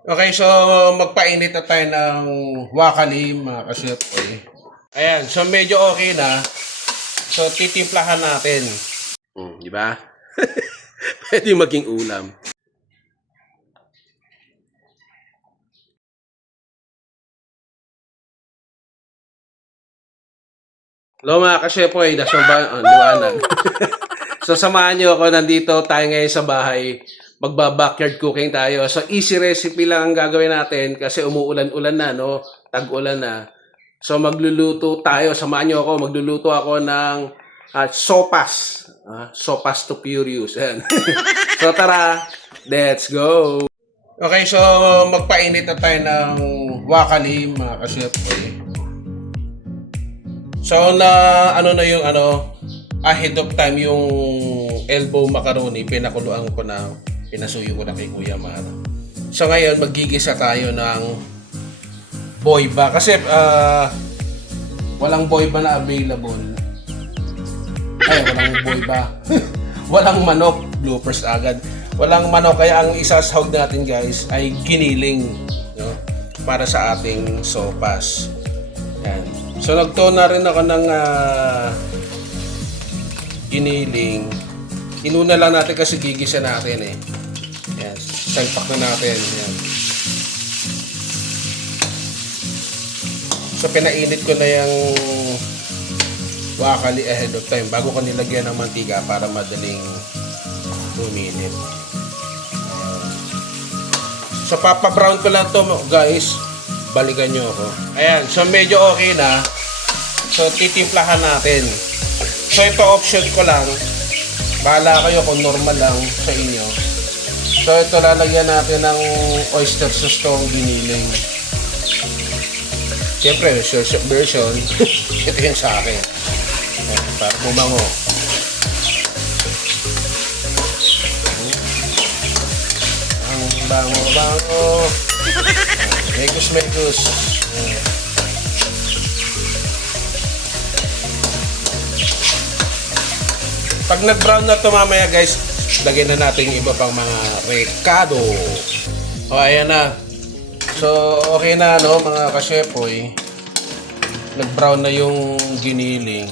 Okay, so magpainit na tayo ng wakalim, mga ka-chef. Ayan, so medyo okay na. So titimplahan natin. Di ba? Pwede maging ulam. Hello mga ka-chef, nasa liwanag. So samahan nyo ako, nandito tayo ngayon sa bahay. Magba-backyard cooking tayo. So easy recipe lang ang gagawin natin kasi umuulan-ulan na, no? Tag-ulan na. So magluluto tayo, samahan nyo ako, magluluto ako ng sopas. Sopas to Furious. So tara, let's go! Okay, so magpainit na tayo ng wakalim, mga ka-chef. So na ahead of time yung elbow macaroni, pinakuluan ko na, pinasuyo ko na kay Kuya Mar. So ngayon maggigisa tayo ng boyba kasi walang boyba na available. Ay, walang boyba. Walang manok, bloopers agad. Walang manok kaya ang isasahog natin guys ay giniling, no? Para sa ating sopas. Yan. So nagto na rin ako ng giniling. Inuna lang natin kasi gigisa natin eh. Yan, salpak na natin. Yan. So pinainit ko na yung wakali ahead of time bago ko nilagyan ng mantika para madaling uminit. So papa-brown ko lang to guys. Balikan nyo ako. Ayan, so medyo okay na. So titimplahan natin. So ito option ko lang. Bahala kayo kung normal lang sa inyo. So ito lalagyan natin ng oyster sauce tong giniling. Siyempre, short version. Ito yung sa akin. Ayan, para bumango. Ang bango-bango. Megus. Pag nag-brown na ito mamaya guys, lagyan na natin yung iba pang mga recado. O ayan na. So okay na no mga ka-shepoy. Nag-brown na yung giniling.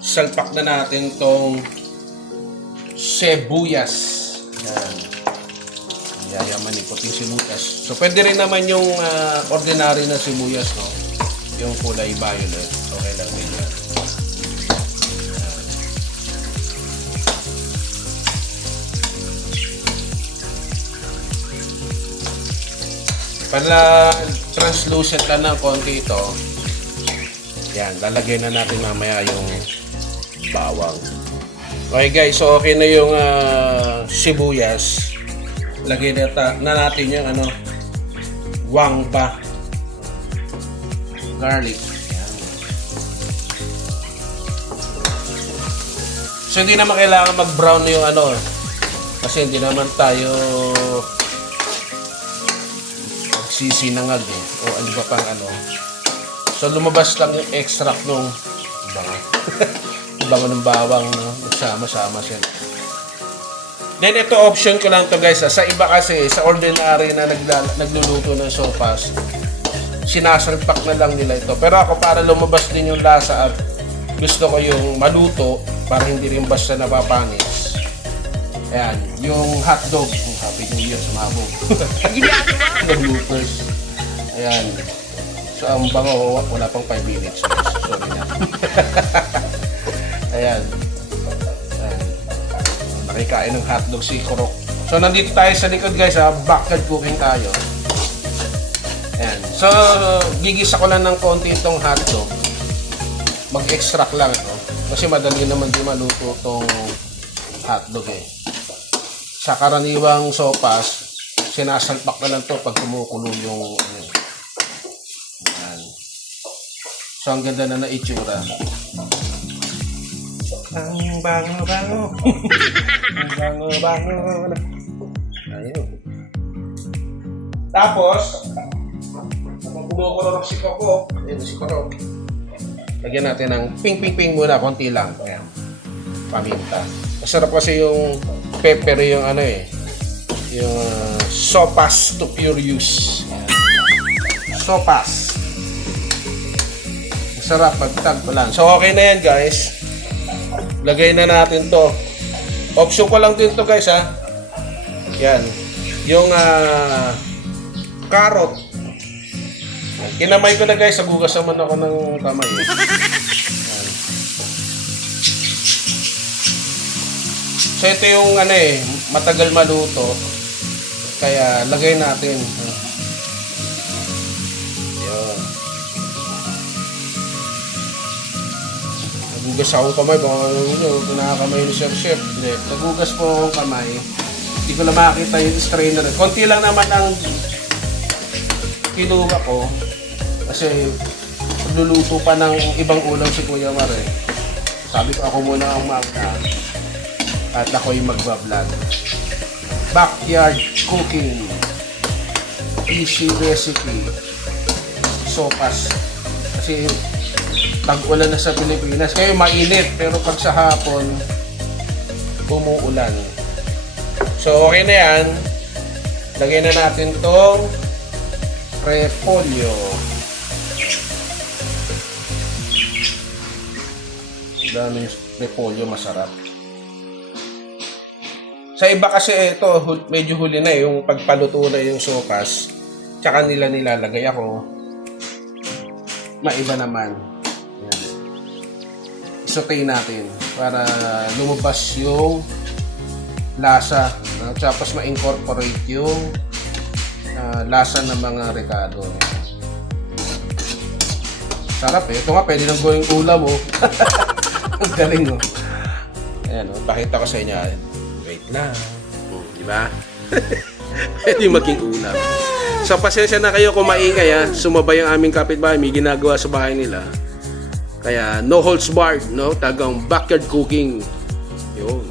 Salpak na natin tong sibuyas. Yan. Yayaman yung puting sibuyas. So pwede rin naman yung ordinary na sibuyas, no? Yung kulay violet. Okay lang din yan. Para translucent lang ng konti ito. Yan, lalagyan na natin mamaya yung bawang. Okay guys, so okay na yung sibuyas. Lagyan na natin yung wangpa. Garlic. Yan. So hindi naman kailangan mag-brown yung kasi hindi naman tayo magsisinangag eh. O ano ba pang So lumabas lang yung extract nung bango ng bawang, no? Magsama-sama siya. Then ito option ko lang to guys. Sa iba kasi, sa ordinary na nagluluto ng sopas, sinasalpak na lang nila ito. Pero ako para lumabas din yung lasa at gusto ko yung maluto para hindi rin basta napapanis. Ayan, yung hotdog. Happy New Year, sumabog. Nag-bloopers. Ayan. So ang bango, wala pang 5 minutes. Sorry na. Ayan. Nakikain ng hotdog si Kurok. So nandito tayo sa likod guys, backyard cooking tayo. Ayan. So gigisa ko lang ng konti itong hotdog. Mag-extract lang ito. Kasi madali naman di maluto itong hotdog eh. Sa karaniwang sopas, sinasalpak na lang ito pag kumukulo yung Ayan. So ang ganda na itsura. Ang bango-bango. Ang bango-bango. Ayun. Tapos, kung kumukulorok si Coco, ayun si Coco, lagyan natin ng ping-ping-ping muna, konti lang. Ayan. Paminta. Masarap kasi yung pepper yung Yung sopas to pure use. Yan. Sopas. Masarap pagtag ko lang. So okay na yan guys. Lagay na natin to. Option ko lang din to guys ha. Yan. Yung carrot. Kinamay ko na guys. Nagugas naman ako ng kamay. Yan. So ito yung matagal maluto. Kaya lagay natin. Yan. Nagugas ako kamay. Baka nakakamay ni Sir Chef. Hindi. Nagugas po akong kamay. Hindi ko lang makakita yung strainer. Konti lang naman ang kinuha ko. Kasi magluluto pa ng ibang ulam si Kuya Mar eh. Sabi ko ako muna ang mauna. At ako'y magbablog. Backyard cooking. Easy recipe. Sopas. Kasi tag-ulan na sa Pilipinas. Kaya mainit. Pero pag sa hapon, umuulan. So, okay na yan. Lagyan na natin tong repolyo. Dami yung repolyo, masarap. Sa iba kasi ito, medyo huli na yung pagpaluto na yung sopas. Tsaka nila nilalagay ako. Maiba naman. Yan. Isotay natin para lumabas yung lasa. Tapos ma-incorporate yung lasa ng mga rekado. Sarap eh. Ito nga, pwede nang gawing ulam oh. Ang galing oh. Ayan oh, pakita ko sa inyo. Wait lang. Di ba? Pwede maging ulam. So, pasensya na kayo kung maingay ha. Sumabay ang aming kapitbahay. May ginagawa sa bahay nila. Kaya, no holds barred, no? Tagang backyard cooking. Yun.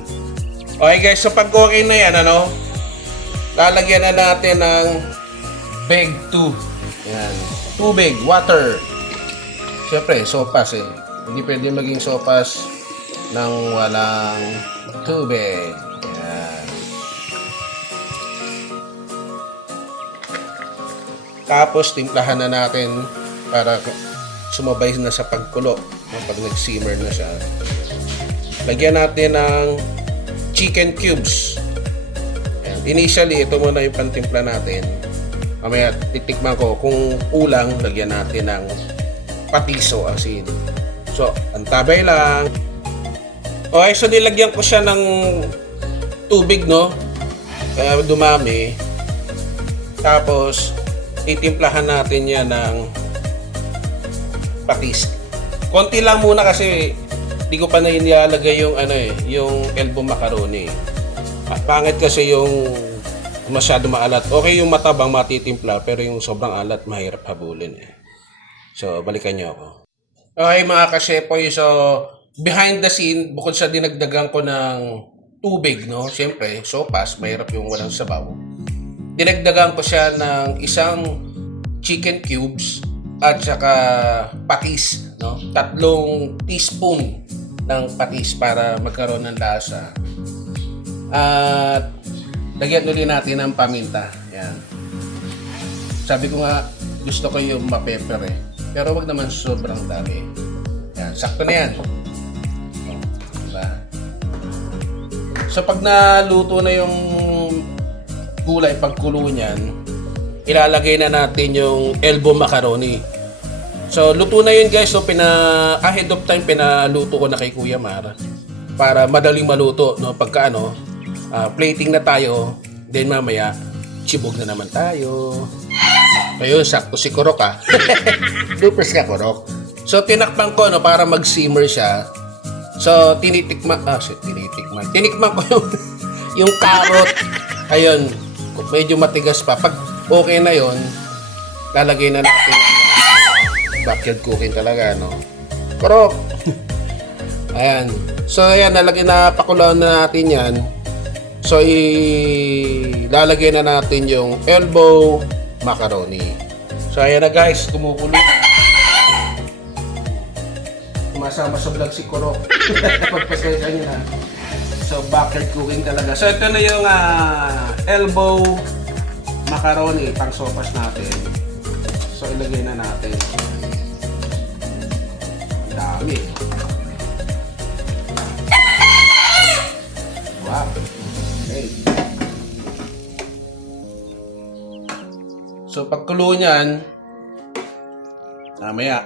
Okay guys, so pag okay na yan, lalagyan na natin ng big 2. Yan. Tubig, water. Siyempre, sopas eh. Hindi pwede maging sopas nang walang tubig. Yan. Tapos, timplahan na natin para sumabay na sa pagkulo. Pag nag-simmer na siya. Lagyan natin ng chicken cubes. Yan. Initially, ito muna yung pantimpla natin. Mamaya, titikman ko. Kung ulang, lagyan natin ng patiso, asin. So, antabay lang. Okay, so nilagyan ko siya ng tubig, no? Kaya dumami. Tapos, itimplahan natin yan ng patis. Konti lang muna kasi di ko pa na nilalagay yung yung elbow macaroni. Pangit kasi yung masyado maalat. Okay yung matabang matitimpla pero yung sobrang alat mahirap habulin eh. So balikan niyo ako. Okay mga ka-shepoy, so behind the scene, bukod sa dinagdagan ko ng tubig, no? Siyempre, sopas, mahirap yung walang sabaw. Dinagdagan ko siya ng isang chicken cubes at saka patis, no? 3 teaspoon ng patis para magkaroon ng lasa. At lagyan ulit natin ng paminta. Yan. Sabi ko nga, gusto ko yung ma-pepper eh. Pero wag naman sobrang dami. Yan, sakto na yan. Diba? So pag naluto na yung gulay, pagkulo niyan, ilalagay na natin yung elbow macaroni. So luto na yun guys. So ahead of time pinaluto ko na kay Kuya Mar para madaling maluto, no? Pagka plating na tayo, then mamaya chibog na naman tayo. Ayun, sakto si Kurok ha. Lupers ka, Kurok. So tinakpan ko para mag-simmer siya. So tinikman ko yung carrot. Ayun, medyo matigas pa. Pag okay na yon, lalagay na natin backyard cooking talaga, no? Kurok. Ayan. So ayan, pakuluan na natin yan. So ilalagay na natin yung elbow macaroni. So ayan na guys, kumukulo. Sumasama sa vlog si Kurok. Pagpasensya niyo na. So, backyard cooking talaga. So, ito na yung elbow macaroni, pang sopas natin. So, ilagay na natin. Dami. Wow. Okay. So, pagkulo niyan, mamaya,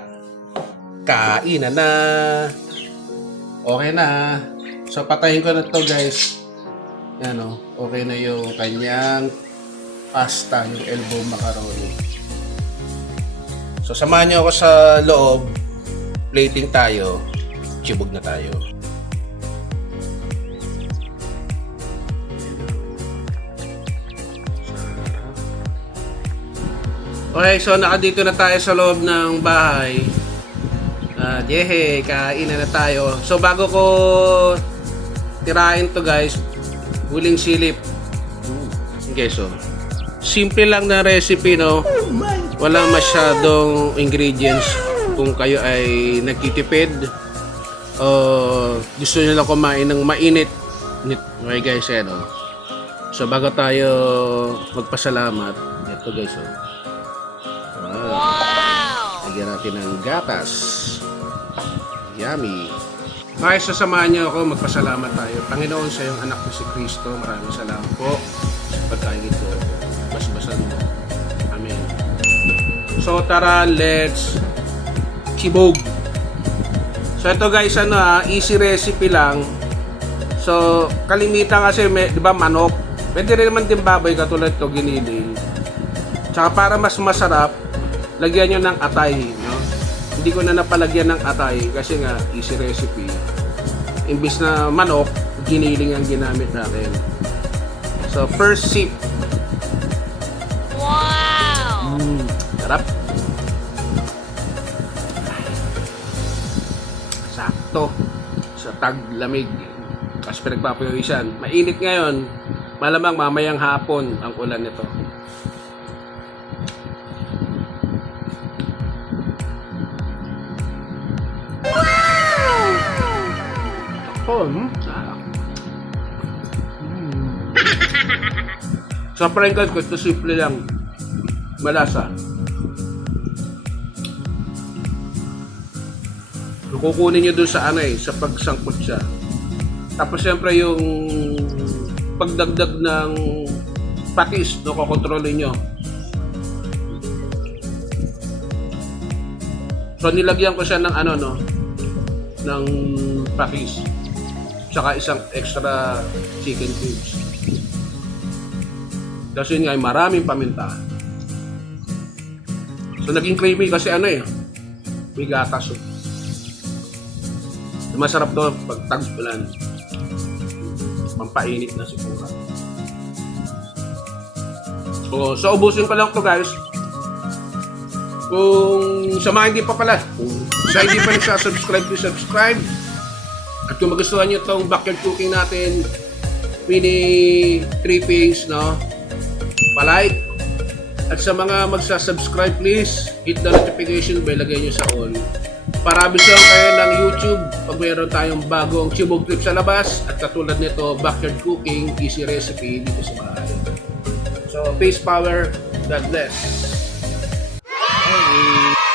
kainan na. Okay na. So, patayin ko na to guys. Yan o. Okay na yung kanyang pasta, yung elbow macaroni. So, samahan niyo ako sa loob. Plating tayo. Chibog na tayo. Okay, so nakadito na tayo sa loob ng bahay. Yehe, kainan na tayo. So, bago ko tirahin to guys, huling silip. Okay, so simple lang na recipe, no? Walang masyadong ingredients. Kung kayo ay nagtitipid o gusto nyo lang kumain ng mainit. Okay guys, no? So bago tayo magpasalamat, ito guys, oh. Wow! Lagyan natin ng gatas. Yummy! Okay, sasamahan niyo ako, magpasalamat tayo. Panginoon, sa iyong anak ko si Kristo, maraming salamat po sa pagkain ito. Basbasan mo. Amen. So tara, let's chibog. So ito guys, easy recipe lang. So kalimitan kasi, di ba, manok. Pwede rin naman din baboy katulad ito, giniling. Tsaka para mas masarap, lagyan nyo ng atay, no? Hindi ko na napalagyan ng atay kasi nga easy recipe. Imbis na manok, giniling ang ginamit natin. So first sip. Wow! Sarap. Sakto sa taglamig. Kasi pinagpapawisan. Mainit ngayon. Malamang mamayang hapon ang ulan nito. Sa prank ko, ito simple lang. Malasa. Kukunin nyo dun sa sa pagsangkot siya. Tapos siyempre yung pagdagdag ng patis, no, kukontrolin nyo. So nilagyan ko siya ng ng patis. Tsaka isang extra chicken cubes. Kasi nga maraming paminta. So naging creamy kasi may gatas. Masarap to pag tag-ulan. Pampainit na siguro. So ubusin pa lang to guys. Kung sa mga hindi pa pala, kung sa hindi pa nagsasubscribe, please subscribe. At kung magustuhan nyo itong backyard cooking natin, mini trippings, no? Palike. At sa mga magsasubscribe, please hit the notification bell, lagay nyo sa all. Para abisuhan kayo ng YouTube pag mayroon tayong bagong chibog trip sa labas. At katulad nito, backyard cooking, easy recipe dito sa bahay. So, peace, power, God bless. Hey.